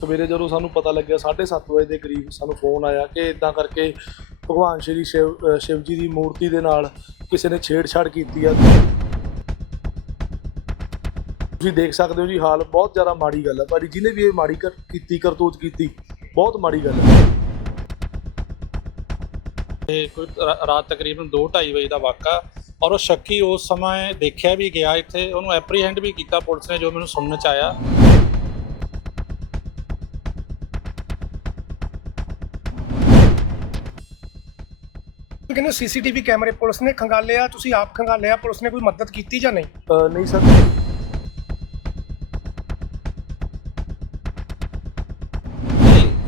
ਸਵੇਰੇ ਜਦੋਂ ਸਾਨੂੰ ਪਤਾ ਲੱਗਿਆ 7:30 ਵਜੇ ਦੇ ਕਰੀਬ ਸਾਨੂੰ ਫੋਨ ਆਇਆ ਕਿ ਇਦਾਂ ਕਰਕੇ ਭਗਵਾਨ ਸ਼੍ਰੀ ਸ਼ਿਵ ਸ਼ਿਵ ਜੀ ਦੀ ਮੂਰਤੀ ਦੇ ਨਾਲ ਕਿਸੇ ਨੇ ਛੇੜਛਾੜ ਕੀਤੀ ਆ। ਤੁਸੀਂ ਦੇਖ ਸਕਦੇ ਹੋ ਜੀ ਹਾਲ, ਬਹੁਤ ਜ਼ਿਆਦਾ ਮਾੜੀ ਗੱਲ ਹੈ ਭਾਜੀ, ਜਿਹਨੇ ਵੀ ਇਹ ਮਾੜੀ ਕਰ- ਕੀਤੀ, ਕਰਤੂਤ ਕੀਤੀ, ਬਹੁਤ ਮਾੜੀ ਗੱਲ ਹੈ ਤੇ ਕੋਈ ਰਾਤ ਤਕਰੀਬਨ 2:30 ਵਜੇ ਦਾ ਵਾਕਾ ਔਰ ਉਹ ਸ਼ੱਕੀ ਉਸ ਸਮੇਂ ਦੇਖਿਆ ਵੀ ਗਿਆ ਇੱਥੇ, ਉਹਨੂੰ ਐਪਰੀਹੈਂਡ ਵੀ ਕੀਤਾ ਪੁਲਿਸ ਨੇ ਜੋ ਮੈਨੂੰ ਸੁਣਨ ਚ ਆਇਆ। ਕਹਿੰਦੇ ਸੀਸੀਟੀਵੀ ਕੈਮਰੇ ਪੁਲਿਸ ਨੇ ਖੰਗਾਲਿਆ ਤੁਸੀਂ ਆਪ ਖੰਗਾਲਿਆ ਪੁਲਿਸ ਨੇ ਕੋਈ ਮਦਦ ਕੀਤੀ ਜਾਂ ਨਹੀਂ? ਅ, ਨਹੀਂ ਸਰ।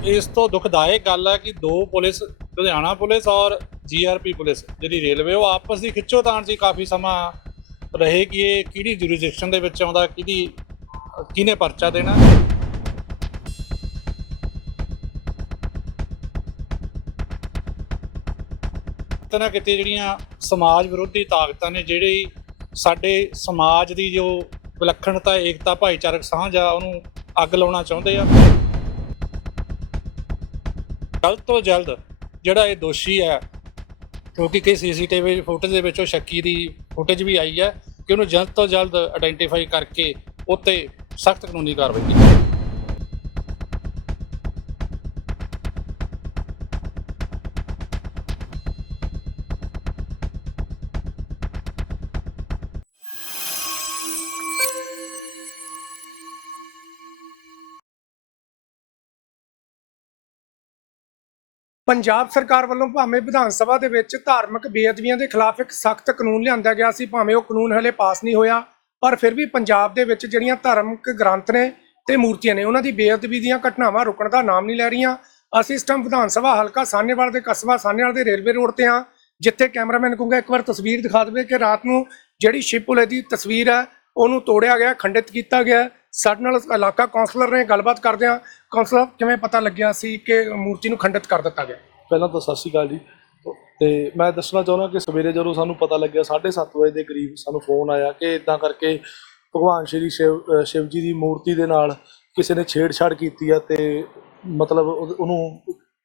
ਇਸ ਤੋਂ ਦੁਖਦਾਇਕ ਗੱਲ ਹੈ ਕਿ ਦੋ ਪੁਲਿਸ ਲੁਧਿਆਣਾ ਪੁਲਿਸ ਔਰ ਜੀਆਰਪੀ ਪੁਲਿਸ ਜਿਹੜੀ ਰੇਲਵੇ ਉਹ ਆਪਸ ਦੀ ਖਿੱਚੋਤਾਣ 'ਚ ਹੀ ਕਾਫੀ ਸਮਾਂ ਰਹੇ ਕਿ ਇਹ ਕਿਹੜੀ ਜੁਰਿਸਡਿਕਸ਼ਨ ਦੇ ਵਿੱਚ ਆਉਂਦਾ ਕਿਹਦੀ ਕਿਹਨੇ ਪਰਚਾ ਦੇਣਾ। ਕਿਤੇ ਨਾ ਕਿਤੇ ਜਿਹੜੀਆਂ ਸਮਾਜ ਵਿਰੋਧੀ ਤਾਕਤਾਂ ਨੇ ਜਿਹੜੀ ਸਾਡੇ ਸਮਾਜ ਦੀ ਜੋ ਵਿਲੱਖਣਤਾ, ਏਕਤਾ, ਭਾਈਚਾਰਕ ਸਾਂਝ ਆ, ਉਹਨੂੰ ਅੱਗ ਲਾਉਣਾ ਚਾਹੁੰਦੇ ਆ। ਜਲਦ ਤੋਂ ਜਲਦ ਜਿਹੜਾ ਇਹ ਦੋਸ਼ੀ ਹੈ, ਕਿਉਂਕਿ ਕਈ ਸੀਸੀਟੀਵੀ ਫੁਟੇਜ ਦੇ ਵਿੱਚ ਉਹ ਸ਼ੱਕੀ ਦੀ ਫੁਟੇਜ ਵੀ ਆਈ ਹੈ ਕਿ ਉਹਨੂੰ ਜਲਦ ਤੋਂ ਜਲਦ ਆਇਡੈਂਟੀਫਾਈ ਕਰਕੇ ਉੱਤੇ ਸਖਤ ਕਾਨੂੰਨੀ ਕਾਰਵਾਈ ਕੀਤੀ ਪੰਜਾਬ ਸਰਕਾਰ ਵੱਲੋਂ ਭਾਵੇਂ ਵਿਧਾਨ ਸਭਾ ਦੇ ਵਿੱਚ ਧਾਰਮਿਕ ਬੇਅਦਬੀਆਂ ਦੇ ਖਿਲਾਫ ਇੱਕ ਸਖਤ ਕਾਨੂੰਨ ਲਿਆਂਦਾ ਗਿਆ ਸੀ, ਭਾਵੇਂ ਉਹ ਕਾਨੂੰਨ ਹਲੇ ਪਾਸ ਨਹੀਂ ਹੋਇਆ, ਪਰ ਫਿਰ ਵੀ ਪੰਜਾਬ ਦੇ ਵਿੱਚ ਜਿਹੜੀਆਂ ਧਾਰਮਿਕ ਗ੍ਰੰਥ ਨੇ ਤੇ ਮੂਰਤੀਆਂ ਨੇ, ਉਹਨਾਂ ਦੀ ਬੇਅਦਬੀ ਦੀਆਂ ਘਟਨਾਵਾਂ ਰੁਕਣ ਦਾ ਨਾਮ ਨਹੀਂ ਲੈ ਰਹੀਆਂ। ਅਸੀਂ ਇਸ ਟਾਈਮ ਵਿਧਾਨ ਸਭਾ ਹਲਕਾ ਸਾਹਨੇਵਾਲ ਦੇ ਕਸਬਾ ਸਾਹਨੇਵਾਲ ਦੇ ਰੇਲਵੇ ਰੋਡ ਤੇ ਆ ਜਿੱਥੇ ਕੈਮਰਾਮੈਨ ਕਹੂੰਗਾ, ਇੱਕ ਵਾਰ ਤਸਵੀਰ ਦਿਖਾ ਦੇਵੇ ਕਿ ਰਾਤ ਨੂੰ ਜਿਹੜੀ ਸ਼ਿਵਪੁਲੇ ਦੀ ਤਸਵੀਰ ਹੈ, ਉਹਨੂੰ ਤੋੜਿਆ ਗਿਆ, ਖੰਡਿਤ ਕੀਤਾ ਗਿਆ। ਸਾਡੇ ਨਾਲ ਇਲਾਕਾ ਕਾਉਂਸਲਰ ਨੇ ਗੱਲਬਾਤ ਕਰਦੇ ਆ। ਕਾਉਂਸਲਰ ਕਿਵੇਂ ਪਤਾ ਲੱਗਿਆ ਸੀ ਕਿ ਮੂਰਤੀ ਨੂੰ ਖੰਡਿਤ ਕਰ ਦਿੱਤਾ ਗਿਆ? ਪਹਿਲਾਂ ਤਾਂ ਸਤਿ ਸ਼੍ਰੀ ਅਕਾਲ ਜੀ। ਤੇ ਮੈਂ ਦੱਸਣਾ ਚਾਹੁੰਦਾ ਕਿ ਸਵੇਰੇ ਜਦੋਂ ਸਾਨੂੰ ਪਤਾ ਲੱਗਿਆ 7:30 ਵਜੇ ਦੇ ਕਰੀਬ ਸਾਨੂੰ ਫੋਨ ਆਇਆ ਕਿ ਇਦਾਂ ਕਰਕੇ ਭਗਵਾਨ ਸ਼੍ਰੀ ਸ਼ਿਵ ਸ਼ਿਵ ਜੀ ਦੀ ਮੂਰਤੀ ਦੇ ਨਾਲ ਕਿਸੇ ਨੇ ਛੇੜਛਾੜ ਕੀਤੀ ਆ ਤੇ ਮਤਲਬ ਉਹ- ਉਹਨੂੰ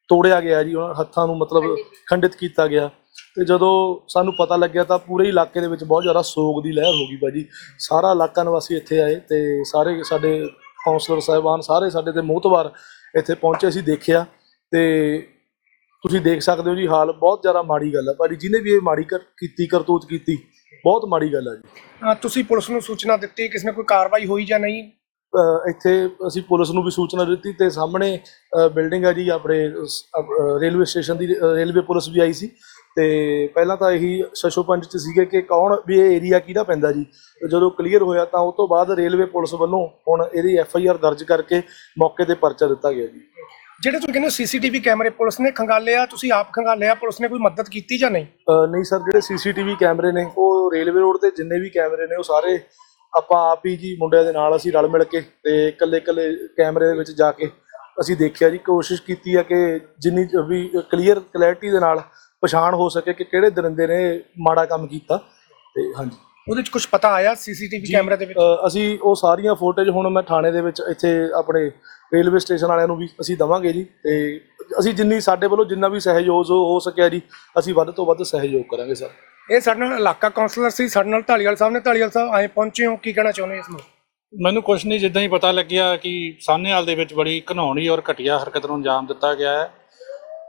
ਤੋੜਿਆ ਗਿਆ ਜੀ ਉਹਨਾਂ ਹੱਥਾਂ ਨੂੰ ਮਤਲਬ ਖੰਡਿਤ ਕੀਤਾ ਗਿਆ। ਤੇ ਜਦੋਂ ਸਾਨੂੰ ਪਤਾ ਲੱਗਿਆ ਤਾਂ ਪੂਰੇ ਇਲਾਕੇ ਦੇ ਵਿੱਚ ਬਹੁਤ ਜ਼ਿਆਦਾ ਸੋਗ ਦੀ ਲਹਿਰ ਹੋ ਗਈ ਬਾਜੀ ਸਾਰਾ ਇਲਾਕਾ ਨਿਵਾਸੀ ਇੱਥੇ ਆਏ ਤੇ ਸਾਰੇ ਸਾਡੇ ਕੌਂਸਲਰ ਸਾਹਿਬਾਨ ਸਾਰੇ ਸਾਡੇ ਤੇ ਮੋਹਤਵਾਰ ਇੱਥੇ ਪਹੁੰਚੇ ਸੀ ਦੇਖਿਆ ਤੇ ਤੁਸੀਂ ਦੇਖ ਸਕਦੇ ਹੋ ਜੀ ਹਾਲ, ਬਹੁਤ ਜ਼ਿਆਦਾ ਮਾੜੀ ਗੱਲ ਹੈ ਭਾਜੀ, ਜਿਹਨੇ ਵੀ ਇਹ ਮਾੜੀ ਕਰ- ਕੀਤੀ, ਕਰਤੂਤ ਕੀਤੀ, ਬਹੁਤ ਮਾੜੀ ਗੱਲ ਹੈ ਜੀ। ਅਹ ਤੁਸੀਂ ਪੁਲਿਸ ਨੂੰ ਸੂਚਨਾ ਦਿੱਤੀ, ਕਿਸ ਨੇ ਕੋਈ ਕਾਰਵਾਈ ਹੋਈ ਜਾਂ ਨਹੀਂ? ਇੱਥੇ ਅਸੀਂ ਪੁਲਿਸ ਨੂੰ ਵੀ ਸੂਚਨਾ ਦਿੱਤੀ ਤੇ ਸਾਹਮਣੇ ਬਿਲਡਿੰਗ ਹੈ ਜੀ ਆਪਣੇ ਰੇਲਵੇ ਸਟੇਸ਼ਨ ਦੀ ਰੇਲਵੇ ਪੁਲਿਸ ਵੀ ਆਈ ਸੀ। ਤੇ ਪਹਿਲਾਂ ਤਾਂ ਇਹੀ ਸ਼ਸ਼ੋਪੰਜ ਚ ਸੀਗੇ ਕਿ ਕੌਣ ਵੀ ਇਹ ਏਰੀਆ ਕਿਹਦਾ ਪੈਂਦਾ ਜੀ। ਜਦੋਂ ਕਲੀਅਰ ਹੋਇਆ ਤਾਂ ਉਸ ਤੋਂ ਬਾਅਦ ਰੇਲਵੇ ਪੁਲਿਸ ਵੱਲੋਂ ਹੁਣ ਇਹਦੀ ਐਫ ਆਈ ਆਰ ਦਰਜ ਕਰਕੇ ਮੌਕੇ ਤੇ ਪਰਚਾ ਦਿੱਤਾ ਗਿਆ ਜੀ। ਜਿਹੜੇ ਤੁਸੀਂ ਕਹਿੰਦੇ ਸੀਸੀਟੀਵੀ ਕੈਮਰੇ ਪੁਲਿਸ ਨੇ ਖੰਗਾਲਿਆ ਤੁਸੀਂ ਆਪ ਖੰਗਾਲਿਆ ਪੁਲਿਸ ਨੇ ਕੋਈ ਮਦਦ ਕੀਤੀ ਜਾਂ ਨਹੀਂ? ਨਹੀਂ ਸਰ ਜਿਹੜੇ ਸੀਸੀਟੀਵੀ ਕੈਮਰੇ ਨੇ ਉਹ ਰੇਲਵੇ ਰੋਡ ਤੇ ਜਿੰਨੇ ਵੀ ਕੈਮਰੇ ਨੇ ਉਹ ਸਾਰੇ ਆਪਾਂ ਆਪ ਹੀ ਜੀ ਮੁੰਡਿਆਂ ਦੇ ਨਾਲ ਅਸੀਂ ਰਲ ਮਿਲ ਕੇ ਤੇ ਇਕੱਲੇ ਇਕੱਲੇ ਕੈਮਰੇ ਦੇ ਵਿੱਚ ਜਾ ਕੇ ਅਸੀਂ ਦੇਖਿਆ ਜੀ ਕੋਸ਼ਿਸ਼ ਕੀਤੀ ਆ ਕਿ ਜਿੰਨੀ ਵੀ ਕਲੀਅਰ ਕਲੈਰਿਟੀ ਦੇ ਨਾਲ ਪਛਾਣ ਹੋ ਸਕੇ ਕਿ ਕਿਹੜੇ ਦਰਿੰਦੇ ਨੇ ਮਾੜਾ ਕੰਮ ਕੀਤਾ ਤੇ ਹਾਂਜੀ। ਉਹਦੇ ਵਿੱਚ ਕੁਝ ਪਤਾ ਆਇਆ ਸੀਸੀਟੀਵੀ ਕੈਮਰੇ ਦੇ ਵਿੱਚ? ਅਸੀਂ ਉਹ ਸਾਰੀਆਂ ਫੁਟੇਜ ਹੁਣ ਮੈਂ ਥਾਣੇ ਦੇ ਵਿੱਚ ਇੱਥੇ ਆਪਣੇ ਰੇਲਵੇ ਸਟੇਸ਼ਨ ਵਾਲਿਆਂ ਨੂੰ ਵੀ ਅਸੀਂ ਦਵਾਂਗੇ ਜੀ ਤੇ ਅਸੀਂ ਜਿੰਨੀ ਸਾਡੇ ਵੱਲੋਂ ਜਿੰਨਾ ਵੀ ਸਹਿਯੋਗ ਹੋ ਸਕਿਆ ਜੀ ਅਸੀਂ ਵੱਧ ਤੋਂ ਵੱਧ ਸਹਿਯੋਗ ਕਰਾਂਗੇ ਸਰ। ਇਹ ਸਾਡੇ ਨਾਲ ਇਲਾਕਾ ਕਾਉਂਸਲਰ ਸੀ, ਸਾਡੇ ਨਾਲ ਢਾਲੀਵਾਲ ਸਾਹਿਬ ਨੇ ਢਾਲੀਵਾਲ ਸਾਹਿਬ ਆਏ, ਪਹੁੰਚੇ ਹੋ, ਕੀ ਕਹਿਣਾ ਚਾਹੁੰਦੇ ਇਸ ਨੂੰ? ਮੈਨੂੰ ਕੁਛ ਨਹੀਂ, ਜਿੱਦਾਂ ਹੀ ਪਤਾ ਲੱਗਿਆ ਕਿ ਸਾਹਨੇਵਾਲ ਦੇ ਵਿੱਚ ਬੜੀ ਘਿਨਾਉਣੀ ਔਰ ਘਟੀਆ ਹਰਕਤ ਨੂੰ ਅੰਜਾਮ ਦਿੱਤਾ ਗਿਆ ਹੈ।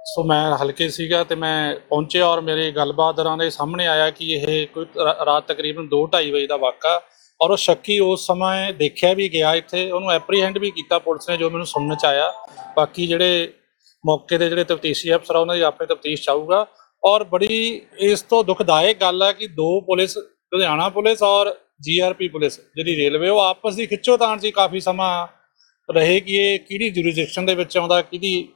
ਸੋ ਮੈਂ ਹਲਕੇ ਸੀਗਾ ਤੇ ਮੈਂ ਪਹੁੰਚਿਆ ਔਰ ਮੇਰੇ ਗੱਲਬਾਤ ਦੌਰਾਨ ਇਹ ਸਾਹਮਣੇ ਆਇਆ ਕਿ ਇਹ ਕੋਈ ਰਾਤ ਤਕਰੀਬਨ 2:30 ਵਜੇ ਦਾ ਵਾਕਾ ਔਰ ਉਹ ਸ਼ੱਕੀ ਉਸ ਸਮੇਂ ਦੇਖਿਆ ਵੀ ਗਿਆ ਇੱਥੇ, ਉਹਨੂੰ ਐਪਰੀਹੈਂਡ ਵੀ ਕੀਤਾ ਪੁਲਿਸ ਨੇ, ਜੋ ਮੈਨੂੰ ਸੁਣਨ ਚ ਆਇਆ। ਬਾਕੀ ਜਿਹੜੇ ਮੌਕੇ ਦੇ ਜਿਹੜੇ ਤਫਤੀਸ਼ੀ ਅਫਸਰ ਆ, ਉਹਨਾਂ ਦੀ ਆਪੇ ਤਫਤੀਸ਼ ਚਾਹੂਗਾ। ਔਰ ਬੜੀ ਇਸ ਤੋਂ ਦੁਖਦਾਇਕ ਗੱਲ ਹੈ ਕਿ ਦੋ ਪੁਲਿਸ, ਲੁਧਿਆਣਾ ਪੁਲਿਸ ਔਰ ਜੀਆਰਪੀ ਪੁਲਿਸ, ਜਿਹੜੀ ਰੇਲਵੇ, ਉਹ ਆਪਸ ਦੀ ਖਿੱਚੋਤਾਣ 'ਚ ਹੀ ਕਾਫੀ ਸਮਾਂ ਰਹੇ ਕਿ ਇਹ ਕਿਹੜੀ ਜੁਰਿਸਡਿਕਸ਼ਨ ਦੇ ਵਿੱਚ ਆਉਂਦਾ, ਕਿਹਦੀ,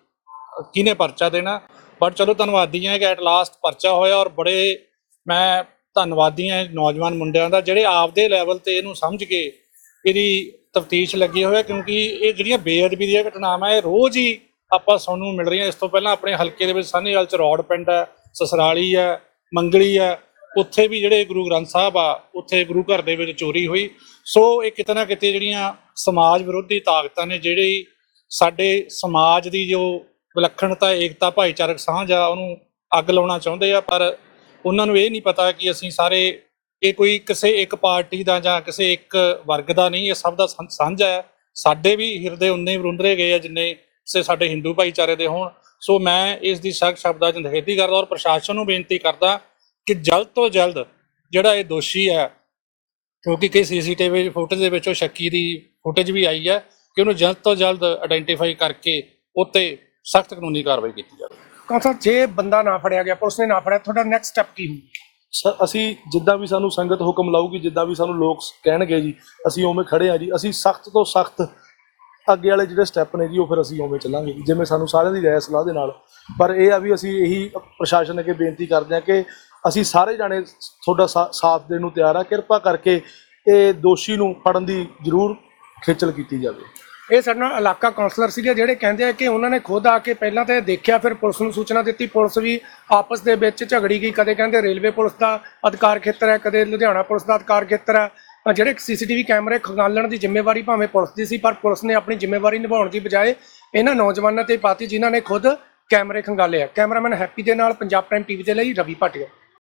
ਕਿਹਨੇ ਪਰਚਾ ਦੇਣਾ। ਬਟ ਚਲੋ ਧੰਨਵਾਦੀ ਹਾਂ ਕਿ ਐਟ ਲਾਸਟ ਪਰਚਾ ਹੋਇਆ ਔਰ ਬੜੇ ਮੈਂ ਧੰਨਵਾਦੀ ਹਾਂ ਨੌਜਵਾਨ ਮੁੰਡਿਆਂ ਦਾ, ਜਿਹੜੇ ਆਪਦੇ ਲੈਵਲ ਤੇ ਇਹਨੂੰ ਸਮਝ ਕੇ ਇਹਦੀ ਤਫਤੀਸ਼ ਲੱਗੀ ਹੋਇਆ ਕਿਉਂਕਿ ਇਹ ਜਿਹੜੀਆਂ ਬੇਅਦਬੀ ਦੀਆਂ ਘਟਨਾਵਾਂ, ਇਹ ਰੋਜ਼ ਹੀ ਆਪਾਂ ਸੁਣਨ ਨੂੰ ਮਿਲ ਰਹੀਆਂ। ਇਸ ਤੋਂ ਪਹਿਲਾਂ ਆਪਣੇ ਹਲਕੇ ਦੇ ਵਿੱਚ ਸਾਹਨੇਵਾਲ ਚ ਰੌਡ ਪਿੰਡ ਹੈ ਸਸਰਾਲੀ ਹੈ, ਮੰਗਲੀ ਹੈ, ਉੱਥੇ ਵੀ ਜਿਹੜੇ ਗੁਰੂ ਗ੍ਰੰਥ ਸਾਹਿਬ ਆ, ਉੱਥੇ ਗੁਰੂ ਘਰ ਦੇ ਵਿੱਚ ਚੋਰੀ ਹੋਈ। ਸੋ ਇਹ ਕਿਤੇ ਨਾ ਕਿਤੇ ਜਿਹੜੀਆਂ ਸਮਾਜ ਵਿਰੋਧੀ ਤਾਕਤਾਂ ਨੇ, ਜਿਹੜੀ ਸਾਡੇ ਸਮਾਜ ਦੀ ਜੋ ਵਿਲੱਖਣਤਾ, ਏਕਤਾ, ਭਾਈਚਾਰਕ ਸਾਂਝ ਆ, ਉਹਨੂੰ ਅੱਗ ਲਾਉਣਾ ਚਾਹੁੰਦੇ ਆ, ਪਰ ਉਹਨਾਂ ਨੂੰ ਇਹ ਨਹੀਂ ਪਤਾ ਕਿ ਅਸੀਂ ਸਾਰੇ, ਇਹ ਕੋਈ ਕਿਸੇ ਇੱਕ ਪਾਰਟੀ ਦਾ ਜਾਂ ਕਿਸੇ ਇੱਕ ਵਰਗ ਦਾ ਨਹੀਂ, ਇਹ ਸਭ ਦਾ ਸਾਂ- ਸਾਂਝਾ ਹੈ। ਸਾਡੇ ਵੀ ਹਿਰਦੇ ਉਨੇ ਵਰੁੰਦਰੇ ਗਏ ਆ, ਜਿੰਨੇ ਸੇ ਸਾਡੇ ਹਿੰਦੂ ਭਾਈਚਾਰੇ ਦੇ ਹੋਣ। ਸੋ ਮੈਂ ਇਸ ਦੀ ਸਖਤ ਸ਼ਬਦਾਂ 'ਚ ਨਿਖੇਧੀ ਕਰਦਾ ਔਰ ਪ੍ਰਸ਼ਾਸਨ ਨੂੰ ਬੇਨਤੀ ਕਰਦਾ ਕਿ ਜਲਦ ਤੋਂ ਜਲਦ ਜਿਹੜਾ ਇਹ ਦੋਸ਼ੀ ਹੈ ਕਿਉਂਕਿ ਕਈ ਸੀਸੀਟੀਵੀ ਫੁਟੇਜ ਦੇ ਵਿੱਚੋਂ ਸ਼ੱਕੀ ਦੀ ਫੁਟੇਜ ਵੀ ਆਈ ਹੈ ਕਿ ਉਹਨੂੰ ਜਲਦ ਤੋਂ ਜਲਦ ਆਇਡੈਂਟੀਫਾਈ ਕਰਕੇ ਉੱਤੇ ਸਖਤ ਕਾਨੂੰਨੀ ਕਾਰਵਾਈ ਕੀਤੀ ਜਾਵੇ। ਕੌਂਸਲ ਜੇ ਬੰਦਾ ਨਾ ਫੜਿਆ ਗਿਆ ਪੁਲਿਸ ਨੇ ਨਾ ਫੜਿਆ ਤੁਹਾਡਾ ਨੈਕਸਟ ਸਟੈਪ ਕੀ ਹੋਊ? ਸ- ਅਸੀਂ ਜਿੱਦਾਂ ਵੀ ਸਾਨੂੰ ਸੰਗਤ ਹੁਕਮ ਲਾਊਗੀ ਜਿੱਦਾਂ ਵੀ ਸਾਨੂੰ ਲੋਕ ਕਹਿਣਗੇ ਜੀ ਅਸੀਂ ਉਵੇਂ ਖੜੇ ਆ ਜੀ ਅਸੀਂ ਸਖਤ ਤੋਂ ਸਖਤ ਅੱਗੇ ਵਾਲੇ ਜਿਹੜੇ ਸਟੈਪ ਨੇ ਜੀ, ਉਹ ਫਿਰ ਅਸੀਂ ਉਵੇਂ ਚੱਲਾਂਗੇ ਜਿਵੇਂ ਸਾਨੂੰ ਸਾਰਿਆਂ ਦੀ ਰਾਏ ਸਲਾਹ ਦੇ ਨਾਲ। ਪਰ ਇਹ ਆ ਵੀ ਅਸੀਂ ਇਹੀ ਪ੍ਰਸ਼ਾਸਨ ਅੱਗੇ ਬੇਨਤੀ ਕਰਦੇ ਹਾਂ ਕਿ ਅਸੀਂ ਸਾਰੇ ਜਾਣੇ ਤੁਹਾਡਾ ਸਾ- ਸਾਥ ਦੇਣ ਨੂੰ ਤਿਆਰ ਆ। ਕਿਰਪਾ ਕਰਕੇ ਇਹ ਦੋਸ਼ੀ ਨੂੰ ਫੜਨ ਦੀ ਜ਼ਰੂਰ ਖੇਚਲ ਕੀਤੀ ਜਾਵੇ। ਇਹ ਸਾਡੇ ਨਾਲ ਇਲਾਕਾ ਕਾਉਂਸਲਰ ਸੀਗੇ, ਜਿਹੜੇ ਕਹਿੰਦੇ ਆ ਕਿ ਉਹਨਾਂ ਨੇ ਖੁਦ ਆ ਕੇ ਪਹਿਲਾਂ ਤਾਂ ਇਹ ਦੇਖਿਆ, ਫਿਰ ਪੁਲਿਸ ਨੂੰ ਸੂਚਨਾ ਦਿੱਤੀ। ਪੁਲਿਸ ਵੀ ਆਪਸ ਦੇ ਵਿੱਚ ਝਗੜੀ ਗਈ। ਕਦੇ ਕਹਿੰਦੇ ਰੇਲਵੇ ਪੁਲਿਸ ਦਾ ਅਧਿਕਾਰ ਖੇਤਰ ਹੈ, ਕਦੇ ਲੁਧਿਆਣਾ ਪੁਲਿਸ ਦਾ ਅਧਿਕਾਰ ਖੇਤਰ ਹੈ। ਅ ਜਿਹੜੇ ਸੀਸੀਟੀਵੀ ਕੈਮਰੇ ਖੰਗਾਲਣ ਦੀ ਜ਼ਿੰਮੇਵਾਰੀ ਭਾਵੇਂ ਪੁਲਿਸ ਦੀ ਸੀ, ਪਰ ਪੁਲਿਸ ਨੇ ਆਪਣੀ ਜ਼ਿੰਮੇਵਾਰੀ ਨਿਭਾਉਣ ਦੀ ਬਜਾਏ ਇਹਨਾਂ ਨੌਜਵਾਨਾਂ ਤੇ ਪਾਤੀ ਜਿਨ੍ਹਾਂ ਨੇ ਖੁਦ ਕੈਮਰੇ ਖੰਗਾਲੇ ਆ। ਕੈਮਰਾਮੈਨ ਹੈਪੀ ਦੇ ਨਾਲ ਪੰਜਾਬ ਪ੍ਰਾਈਮ ਟੀਵੀ ਦੇ ਲਈ ਰਵੀ ਭਾਟੀਆ।